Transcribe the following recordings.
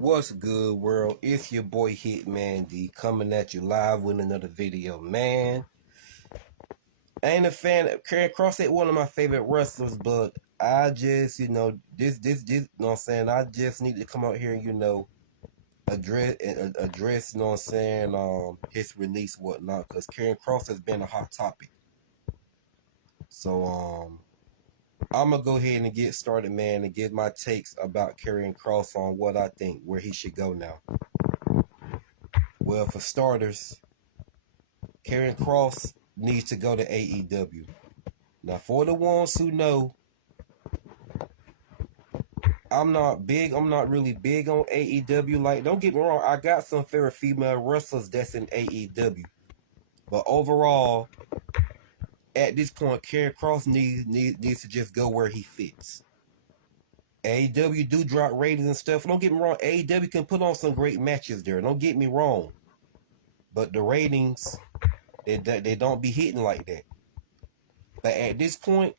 What's good, world? It's your boy Hitman D coming at you live with another video, man. I ain't a fan of Kerrion. Kross ain't one of my favorite wrestlers, but I just, this, you know what I'm saying? I just need to come out here and, address, you know what I'm saying, his release, whatnot, because Kerrion Kross has been a hot topic. So, I'm gonna go ahead and get started, man, and give my takes about Kerrion Kross on what I think, where he should go now. Well, for starters, Kerrion Kross needs to go to AEW. Now, for the ones who know, I'm not really big on AEW. Like, don't get me wrong, I got some favorite female wrestlers that's in AEW. But overall, at this point, Kerrion Kross needs to just go where he fits. AEW do drop ratings and stuff. Don't get me wrong, AEW can put on some great matches there. Don't get me wrong. But the ratings, they don't be hitting like that. But at this point,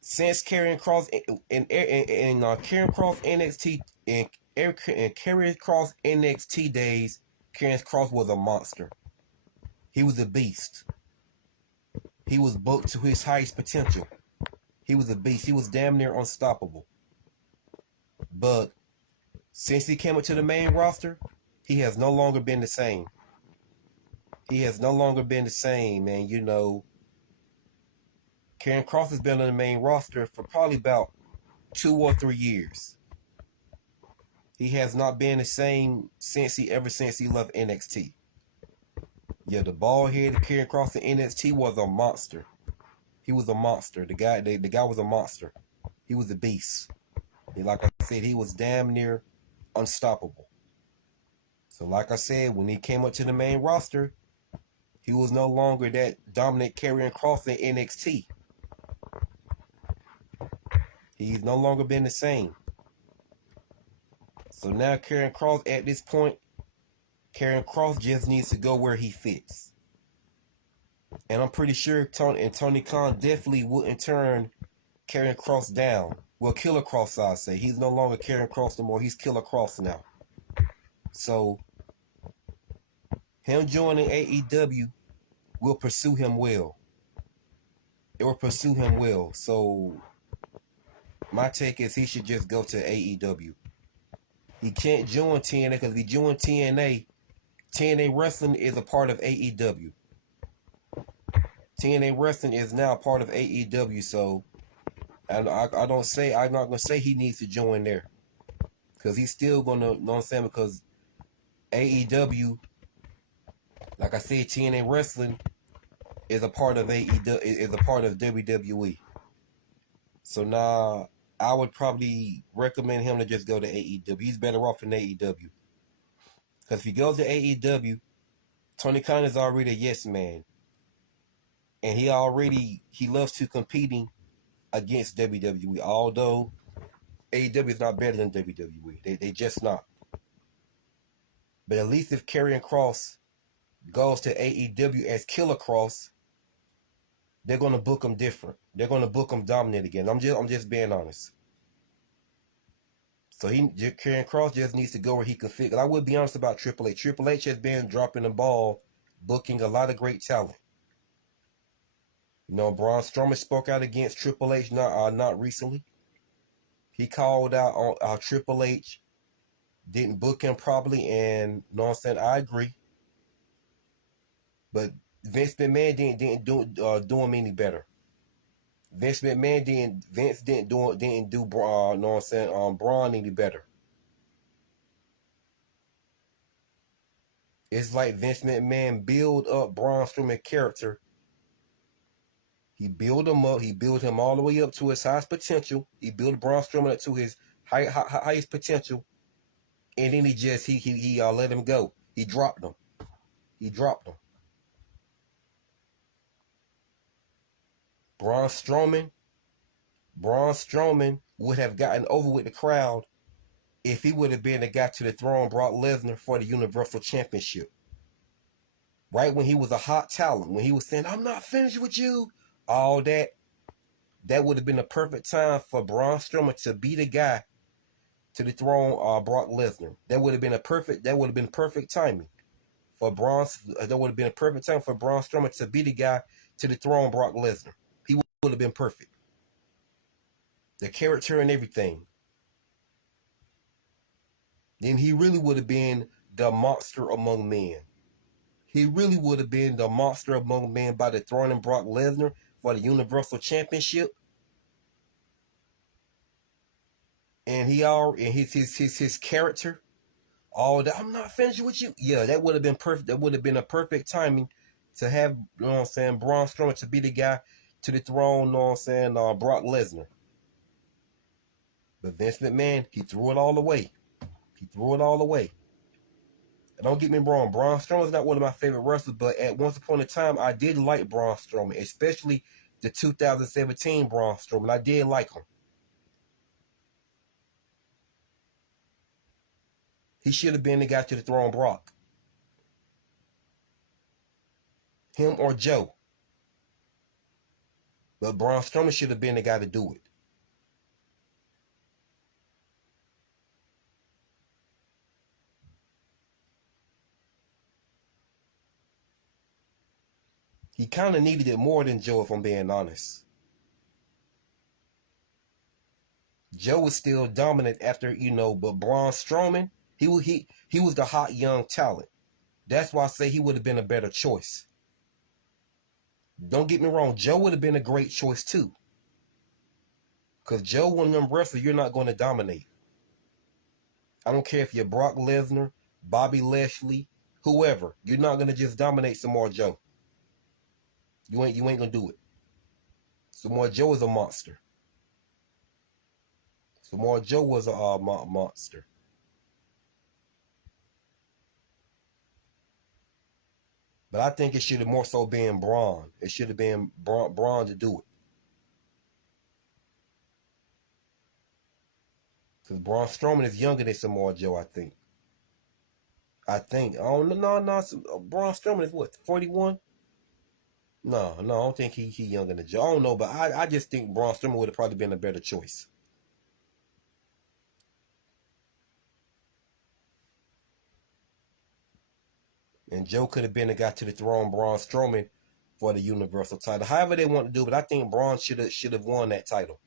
since Kerrion Kross and Kerrion Kross NXT and Kerrion Kross NXT days, Kerrion Kross was a monster. He was a beast. He was booked to his highest potential. He was a beast. He was damn near unstoppable. But since he came up to the main roster, he has no longer been the same. He has no longer been the same, man. Kerrion Kross has been on the main roster for probably about 2 or 3 years. He has not been the same since he left NXT. Yeah, the bald headed Kerrion Kross in NXT was a monster. He was a monster. The guy was a monster. He was a beast. And like I said, he was damn near unstoppable. So like I said, when he came up to the main roster, he was no longer that dominant Kerrion Kross in NXT. He's no longer been the same. So now Kerrion Kross, at this point, Kerrion Kross just needs to go where he fits. And I'm pretty sure Tony Khan definitely wouldn't turn Kerrion Kross down. Well, Killer Kross, I'd say. He's no longer Kerrion Kross no more. He's Killer Kross now. So, him joining AEW will pursue him well. It will pursue him well. So, my take is he should just go to AEW. He can't join TNA because if he joins TNA Wrestling is a part of AEW. TNA Wrestling is now a part of AEW, so I'm not gonna say he needs to join there, because he's still gonna, you know what I'm saying? Because AEW, like I said, TNA Wrestling is a part of AEW, is a part of WWE. So now I would probably recommend him to just go to AEW. He's better off in AEW. Because if he goes to AEW, Tony Khan is already a yes man. And he loves to competing against WWE. Although AEW is not better than WWE. They just not. But at least if Kerrion Kross goes to AEW as Killer Kross, they're gonna book him different. They're gonna book him dominant again. I'm just being honest. So Kerrion Kross just needs to go where he can fit. I would be honest about Triple H. Triple H has been dropping the ball, booking a lot of great talent. Braun Strowman spoke out against Triple H not recently. He called out on how Triple H didn't book him properly, and you know what I'm saying, I agree. But Vince McMahon didn't do him any better. Vince didn't do Braun, you know what I'm saying, Braun any better. It's like Vince McMahon build up Braun Strowman's character. He built him up. He built him all the way up to his highest potential. He built Braun Strowman up to his highest potential, and then he let him go. He dropped him. Braun Strowman would have gotten over with the crowd if he would have been the guy to dethrone Brock Lesnar for the Universal Championship. Right when he was a hot talent, when he was saying, "I'm not finished with you," all that would have been the perfect time for Braun Strowman to be the guy to dethrone Brock Lesnar. That would have been perfect timing for Braun. That would have been a perfect time for Braun Strowman to be the guy to dethrone Brock Lesnar. He would have been perfect. The character and everything. Then he really would have been the monster among men. He really would have been the monster among men by dethroning Brock Lesnar for the Universal Championship. And his character, all that. I'm not finished with you. Yeah, that would have been perfect. That would have been a perfect timing to have, you know what I'm saying, Braun Strowman to be the guy to dethrone, you know what I'm saying, Brock Lesnar. But Vince McMahon, he threw it all away. He threw it all away. And don't get me wrong, Braun Strowman is not one of my favorite wrestlers, but at once upon a time, I did like Braun Strowman, especially the 2017 Braun Strowman. I did like him. He should have been the guy to dethrone Brock. Him or Joe. But Braun Strowman should have been the guy to do it. He kind of needed it more than Joe, if I'm being honest. Joe was still dominant after, but Braun Strowman, he was the hot young talent. That's why I say he would have been a better choice. Don't get me wrong, Joe would have been a great choice too. Because Joe, one of them wrestlers, you're not going to dominate. I don't care if you're Brock Lesnar, Bobby Lashley, whoever. You're not going to just dominate Samoa Joe. You ain't going to do it. Samoa Joe is a monster. Samoa Joe was a monster. But I think it should have more so been Braun. It should have been Braun to do it. Because Braun Strowman is younger than Samoa Joe, I think. Oh, no. Braun Strowman is what, 41? No, I don't think he younger than Joe. I don't know, but I just think Braun Strowman would have probably been a better choice. And Joe could have been the guy to dethrone Braun Strowman for the Universal title. However they want to do it, but I think Braun should have won that title.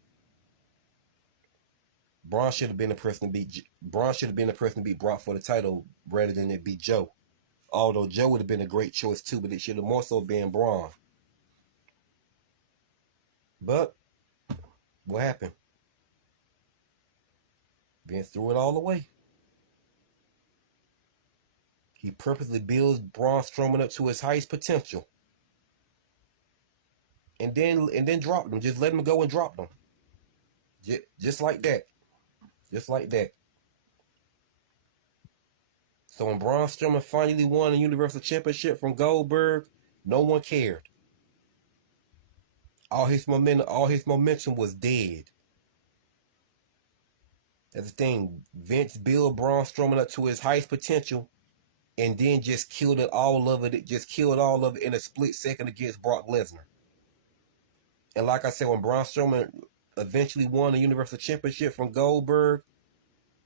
Braun should have been the person to beat Brock for the title rather than it be Joe. Although Joe would have been a great choice too, but it should have more so been Braun. But what happened? Vince threw it all away. He purposely builds Braun Strowman up to his highest potential. And then dropped him. Just let him go and drop him. Just like that. Just like that. So when Braun Strowman finally won the Universal Championship from Goldberg, no one cared. All his momentum was dead. That's the thing. Vince built Braun Strowman up to his highest potential and then just killed it all of it. It just killed all of it in a split second against Brock Lesnar. And like I said, when Braun Strowman eventually won the Universal Championship from Goldberg,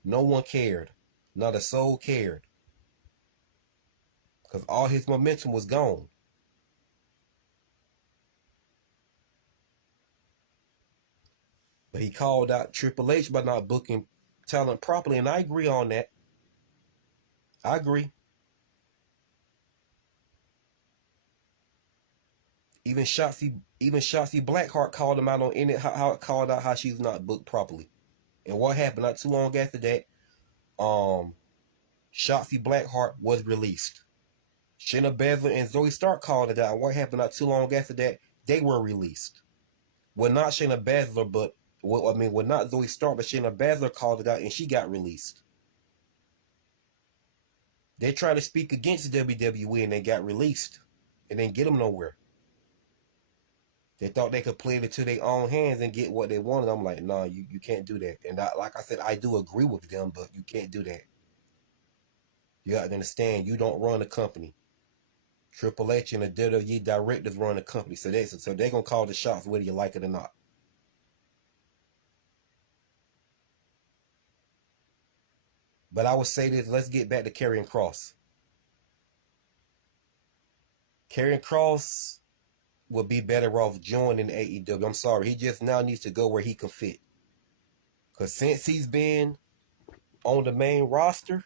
no one cared. Not a soul cared. Because all his momentum was gone. But he called out Triple H by not booking talent properly, and I agree on that. I agree. Shotzi Blackheart called him out on called out how she's not booked properly. And what happened not too long after that, Shotzi Blackheart was released. Shayna Baszler and Zoe Stark called it out. And what happened not too long after that, they were released. Well, not Shayna Baszler, but not Zoe Stark, but Shayna Baszler called it out and she got released. They tried to speak against WWE and they got released. It didn't get them nowhere. They thought they could play it to their own hands and get what they wanted. I'm like, no, you can't do that. And like I said, I do agree with them, but you can't do that. You got to understand, you don't run a company. Triple H and the WWE directors run the company, so they're gonna call the shots whether you like it or not. But I would say this, let's get back to Kerrion Kross. Kerrion Kross would be better off joining AEW. I'm sorry, he just now needs to go where he can fit. Because since he's been on the main roster,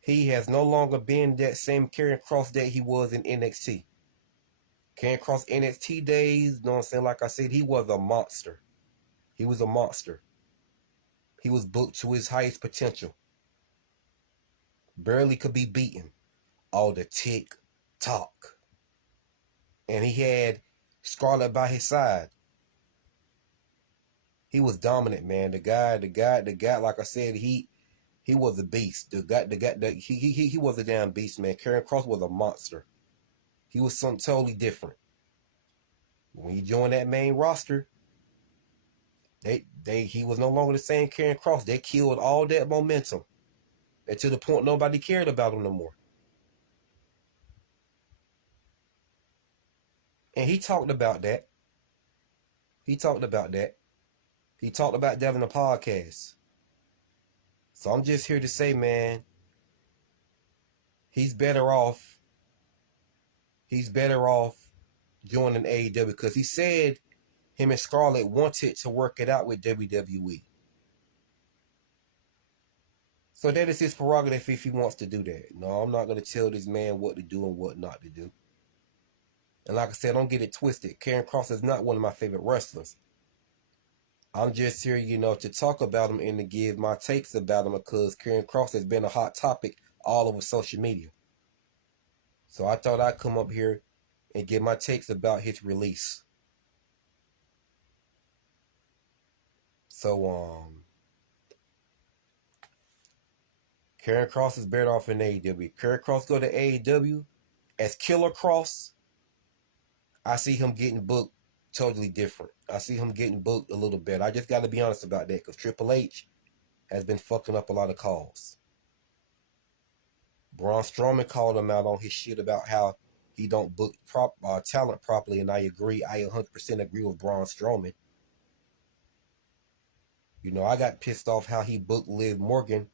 he has no longer been that same Kerrion Kross that he was in NXT. Kerrion Kross NXT days, you know what I'm saying? Like I said, he was a monster. He was a monster. He was booked to his highest potential. Barely could be beaten. All the tick talk. And he had Scarlett by his side. He was dominant, man. The guy, like I said, he was a beast. He was a damn beast, man. Kerrion Kross was a monster. He was something totally different. When he joined that main roster, he was no longer the same Kerrion Kross. They killed all that momentum. And to the point nobody cared about him no more. And he talked about that. He talked about that. He talked about that in the podcast. So I'm just here to say, man, he's better off joining AEW because he said him and Scarlett wanted to work it out with WWE. So that is his prerogative if he wants to do that. No, I'm not going to tell this man what to do and what not to do. And like I said, don't get it twisted. Kerrion Kross is not one of my favorite wrestlers. I'm just here, to talk about him and to give my takes about him because Kerrion Kross has been a hot topic all over social media. So I thought I'd come up here and give my takes about his release. So, Kerrion Kross is better off in AEW. Kerrion Kross go to AEW as Killer Kross. I see him getting booked totally different. I see him getting booked a little better. I just got to be honest about that because Triple H has been fucking up a lot of calls. Braun Strowman called him out on his shit about how he don't book talent properly, and I agree. I 100% agree with Braun Strowman. I got pissed off how he booked Liv Morgan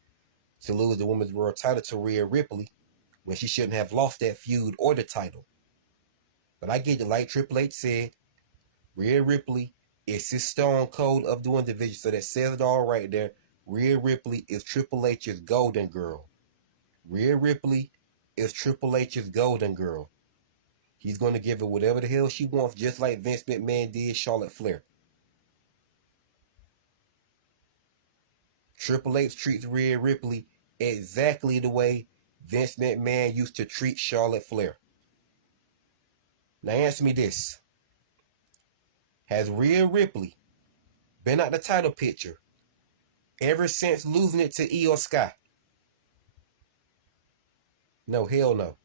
to lose the Women's World title to Rhea Ripley when she shouldn't have lost that feud or the title. But I get it, like Triple H said, Rhea Ripley is his Stone Cold of the Women's division, so that says it all right there. Rhea Ripley is Triple H's golden girl. Rhea Ripley is Triple H's golden girl. He's going to give her whatever the hell she wants, just like Vince McMahon did Charlotte Flair. Triple H treats Rhea Ripley exactly the way Vince McMahon used to treat Charlotte Flair. Now answer me this. Has Rhea Ripley been out the title picture ever since losing it to Io Sky? No, hell no.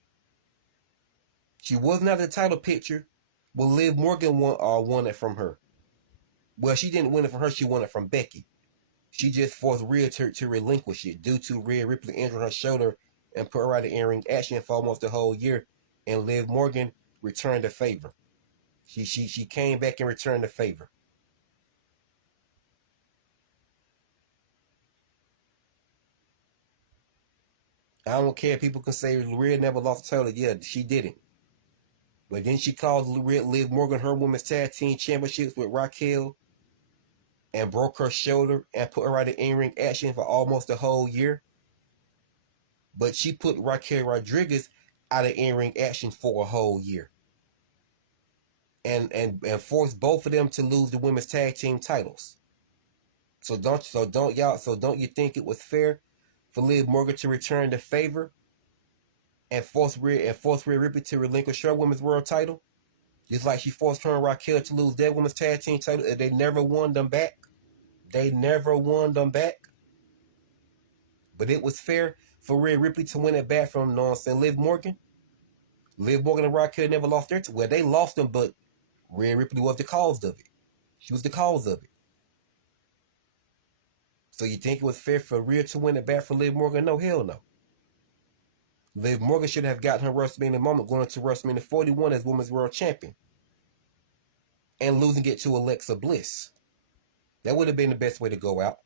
She wasn't out of the title picture when Liv Morgan won it from her. Well, she didn't win it from her, she won it from Becky. She just forced Rhea to relinquish it due to Rhea Ripley injuring her shoulder and put her out of in-ring action for almost the whole year, and Liv Morgan returned the favor. She came back and returned the favor. I don't care if people can say Rhea never lost the title. Yeah, she didn't. But then she caused Liv Morgan her women's tag team championships with Raquel and broke her shoulder and put her out of in-ring action for almost the whole year. But she put Raquel Rodriguez out of in-ring action for a whole year. And forced both of them to lose the women's tag team titles. So don't you think it was fair for Liv Morgan to return the favor and force Rhea Ripley to relinquish her women's world title? Just like she forced her and Raquel to lose their women's tag team title, and they never won them back. They never won them back. But it was fair for Rhea Ripley to win it back from, Liv Morgan. Liv Morgan and Raquel never lost their title. Well, they lost them, but Rhea Ripley was the cause of it. She was the cause of it. So you think it was fair for Rhea to win it back for Liv Morgan? No, hell no. Liv Morgan should have gotten her WrestleMania moment going into WrestleMania 41 as Women's World Champion and losing it to Alexa Bliss. That would have been the best way to go out.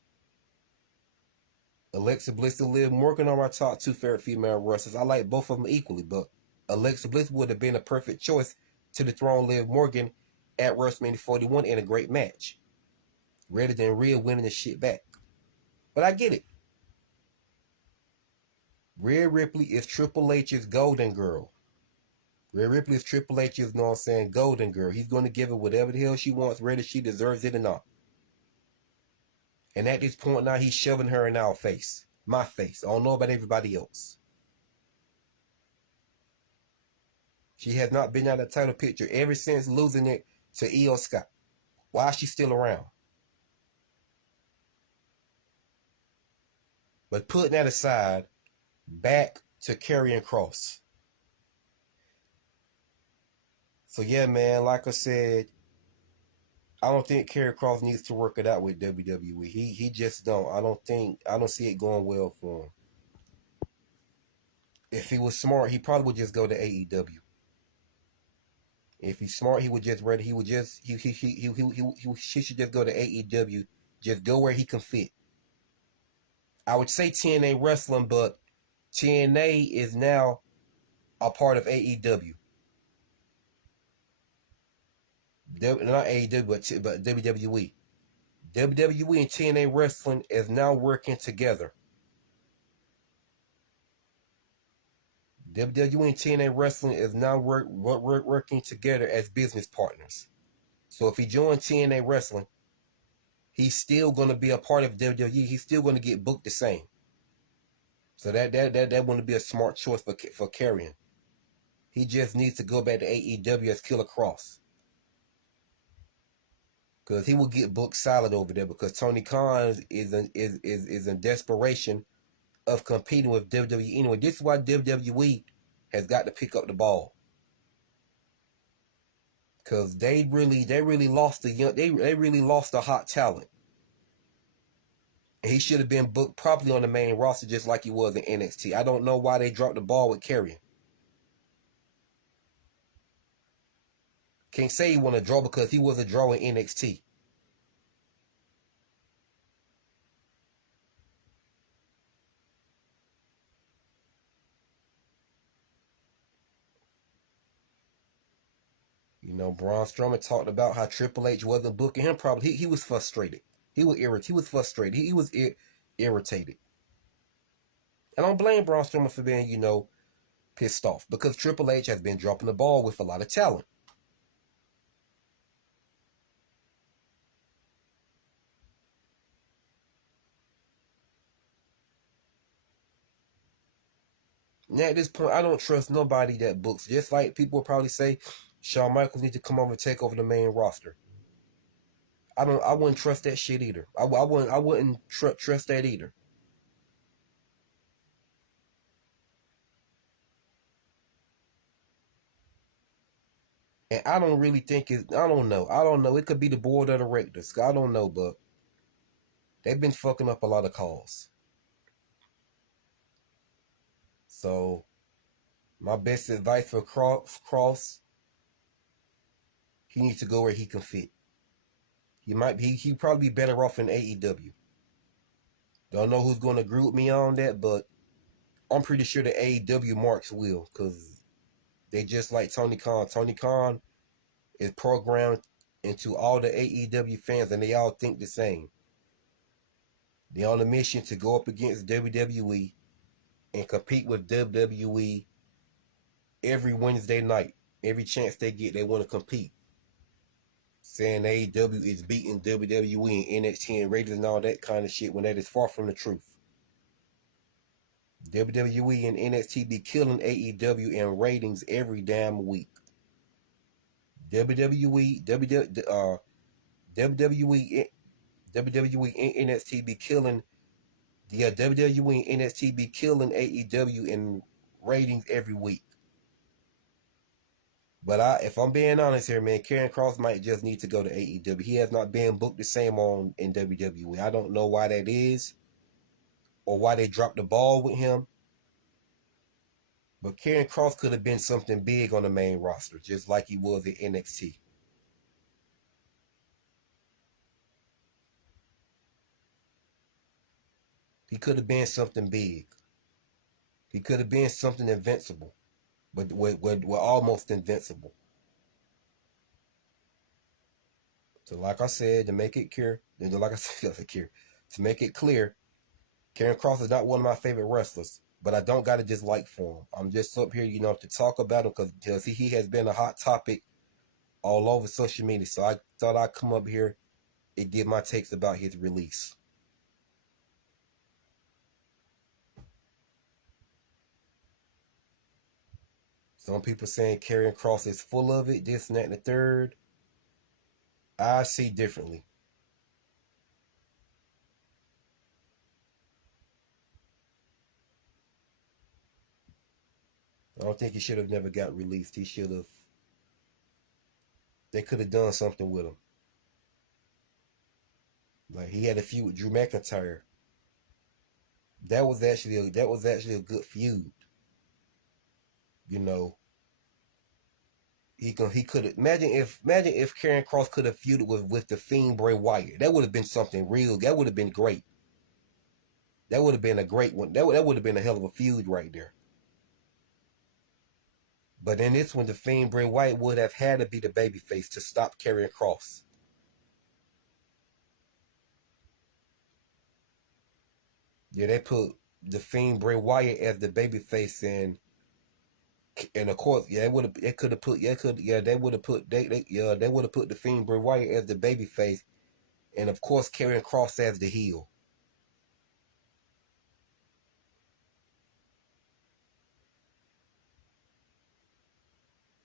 Alexa Bliss and Liv Morgan are my top two favorite female wrestlers. I like both of them equally, but Alexa Bliss would have been a perfect choice to dethrone Liv Morgan at WrestleMania 41 in a great match, rather than Rhea winning the shit back. But I get it. Rhea Ripley is Triple H's golden girl. Rhea Ripley is Triple H's, you know what I'm saying, golden girl. He's going to give her whatever the hell she wants, whether she deserves it or not. And at this point now, he's shoving her in our face. My face. I don't know about everybody else. She has not been out of the title picture ever since losing it to Io Scott. Why is she still around? But putting that aside, back to Kerrion Kross. So yeah, man, like I said, I don't think Kerrion Kross needs to work it out with WWE. He just don't. I don't see it going well for him. If he was smart, he probably would just go to AEW. If he's smart, he would just ready. He would just he should just go to AEW. Just go where he can fit. I would say TNA Wrestling, but TNA is now a part of AEW. Not AEW, but WWE. WWE and TNA Wrestling is now working together. WWE and TNA Wrestling is now working together as business partners. So if he joins TNA Wrestling, he's still going to be a part of WWE. He's still going to get booked the same. So that wouldn't be a smart choice for Kerrion. He just needs to go back to AEW as Killer Kross. Because he will get booked solid over there, because Tony Khan is in desperation of competing with WWE anyway. This is why WWE has got to pick up the ball. Because they really lost they really lost a hot talent. He should have been booked properly on the main roster just like he was in NXT. I don't know why they dropped the ball with Kerrion. Can't say he won a draw because he was a draw in NXT. You know, Braun Strowman talked about how Triple H wasn't booking him. Probably he was frustrated. He was irritated. He was frustrated. He was irritated. I don't blame Braun Strowman for being, pissed off, because Triple H has been dropping the ball with a lot of talent. Now at this point, I don't trust nobody that books. Just like people will probably say, Shawn Michaels needs to come over and take over the main roster. I wouldn't trust that shit either. I wouldn't trust that either. And I don't really think it. I don't know. I don't know. It could be the board of directors. I don't know, but they've been fucking up a lot of calls. So my best advice for Kross, he needs to go where he can fit. He probably be better off in AEW. Don't know who's going to agree with me on that, but I'm pretty sure the AEW marks will, because they just like Tony Khan. Tony Khan is programmed into all the AEW fans, and they all think the same. They're on a mission to go up against WWE and compete with WWE every Wednesday night. Every chance they get, they want to compete. Saying AEW is beating WWE and NXT and ratings and all that kind of shit, when that is far from the truth. WWE and NXT be killing AEW in ratings every damn week. WWE, WWE, WWE and NXT be killing. Yeah, WWE and NXT be killing AEW in ratings every week. But if I'm being honest here, man, Kerrion Kross might just need to go to AEW. He has not been booked the same in WWE. I don't know why that is, or why they dropped the ball with him. But Kerrion Kross could have been something big on the main roster, just like he was at NXT. He could have been something big. He could have been something invincible, but we're almost invincible. So, like I said, to make it clear, like I said, to make it clear, Kerrion Kross is not one of my favorite wrestlers, but I don't got a dislike for him. I'm just up here, to talk about him because he has been a hot topic all over social media. So I thought I'd come up here and give my takes about his release. Some people saying Kerrion Kross is full of it, this and that and the third. I see differently. I don't think he should have never got released. He should have. They could have done something with him. Like he had a feud with Drew McIntyre. That was actually a good feud. You know, he could have imagine if Kerrion Kross could have feuded with the Fiend Bray Wyatt. That would have been something real. That would have been great. That would have been a great one. That would have been a hell of a feud right there. But in this one, the Fiend Bray Wyatt would have had to be the babyface to stop Kerrion Kross. Yeah, they put the Fiend Bray Wyatt as the babyface, and of course, yeah, they could have put, they would have put, they would have put the Fiend Bray Wyatt as the babyface, and of course, Kerrion Kross as the heel.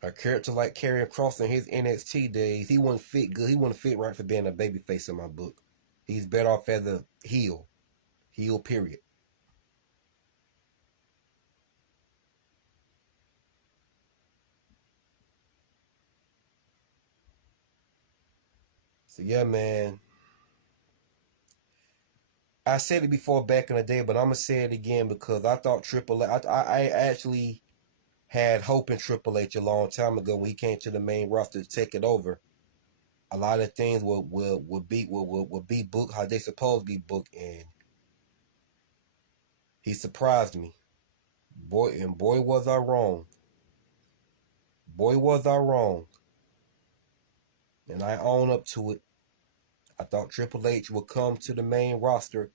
A character like Kerrion Kross in his NXT days, he wouldn't fit good. He wouldn't fit right for being a babyface in my book. He's better off as a heel. Heel, period. So yeah, man. I said it before back in the day, but I'm gonna say it again because I thought Triple H. I actually had hope in Triple H a long time ago when he came to the main roster to take it over. A lot of things will be booked how they supposed to be booked, and he surprised me. Boy was I wrong. Boy was I wrong, and I own up to it. I thought Triple H would come to the main roster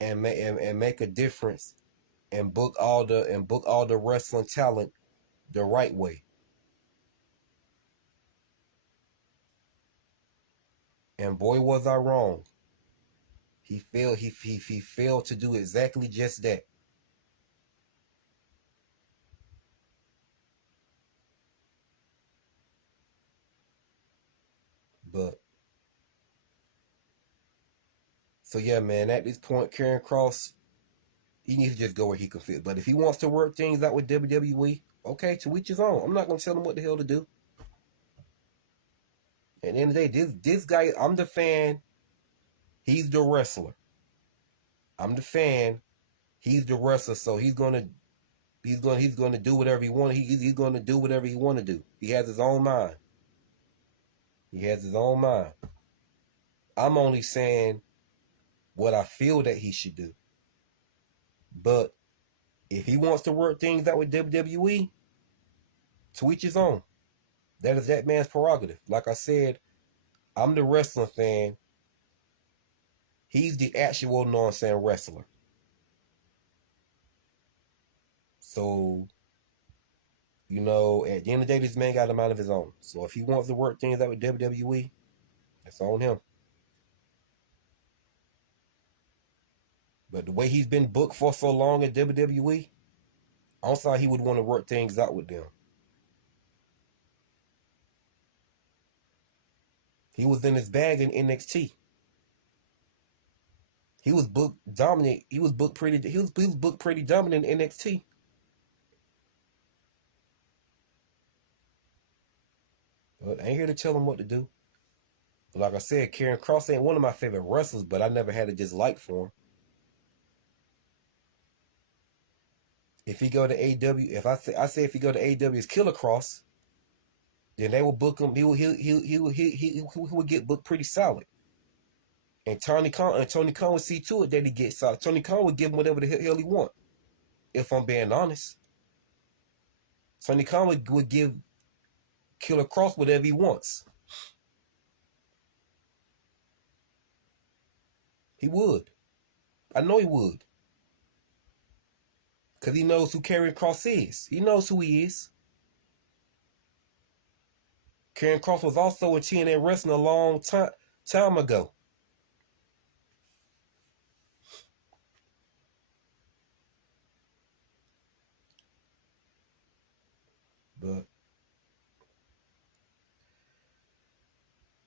and make a difference and book all the wrestling talent the right way. And boy was I wrong. He failed to do exactly just that. But so yeah, man, at this point, Kerrion Kross, he needs to just go where he can fit. But if he wants to work things out with WWE, okay, to each his own. I'm not gonna tell him what the hell to do. At the end of the day, this guy, I'm the fan, he's the wrestler. I'm the fan, he's the wrestler, so he's gonna do whatever he want. He's gonna do whatever he want to do. He has his own mind. He has his own mind. I'm only saying what I feel that he should do. But if he wants to work things out with WWE, to each his own. That is that man's prerogative. Like I said, I'm the wrestling fan. He's the actual non-saying wrestler. So, at the end of the day, this man got a mind of his own. So if he wants to work things out with WWE, it's on him. But the way he's been booked for so long at WWE, I don't thought he would want to work things out with them. He was in his bag in NXT. He was booked dominant. He was booked pretty. He was booked pretty dominant in NXT. But I ain't here to tell him what to do. But like I said, Kerrion Kross ain't one of my favorite wrestlers, but I never had a dislike for him. If he go to AW, if I say if he go to AW, it's Killer Kross, then they will book him. He will get booked pretty solid. And Tony Khan would see to it that he gets out. Tony Khan would give him whatever the hell he want. If I'm being honest, Tony Khan would give Killer Kross whatever he wants. He would. I know he would. Because he knows who Kerrion Kross is. He knows who he is. Kerrion Kross was also in TNA Wrestling a long time ago. But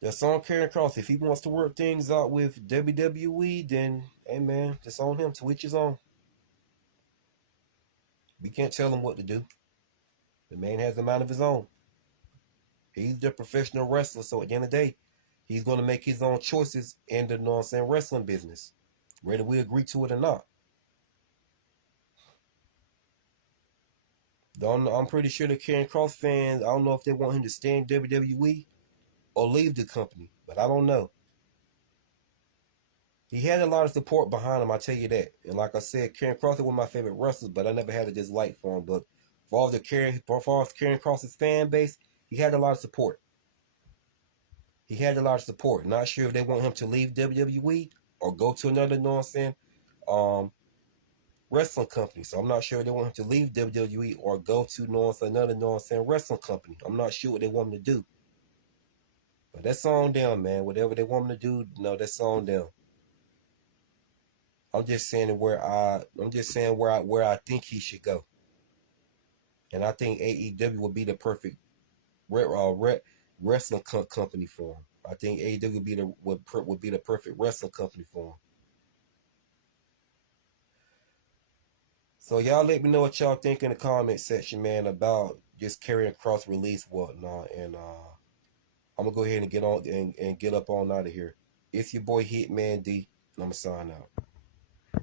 that's on Kerrion Kross. If he wants to work things out with WWE, then, hey man, it's on him. To each his own. We can't tell him what to do. The man has a mind of his own. He's the professional wrestler, so at the end of the day, he's going to make his own choices in the, wrestling business, whether we agree to it or not. I'm pretty sure the Kerrion Kross fans, I don't know if they want him to stay in WWE or leave the company, but I don't know. He had a lot of support behind him, I tell you that. And like I said, Kerrion Kross is one of my favorite wrestlers, but I never had a dislike for him. But for all the Kerrion Kross's fan base, he had a lot of support. He had a lot of support. Not sure if they want him to leave WWE or go to another, wrestling company. So I'm not sure if they want him to leave WWE or go to another wrestling company. I'm not sure what they want him to do. But that's on them, man. Whatever they want him to do, no, that's on them. I'm just saying where I think he should go. And I think AEW would be the perfect wrestling company for him. I think AEW would be the perfect wrestling company for him. So y'all let me know what y'all think in the comment section, man, about this Kerrion Kross release, whatnot, and I'm gonna go ahead and get up on out of here. It's your boy Hitman D, and I'm gonna sign out.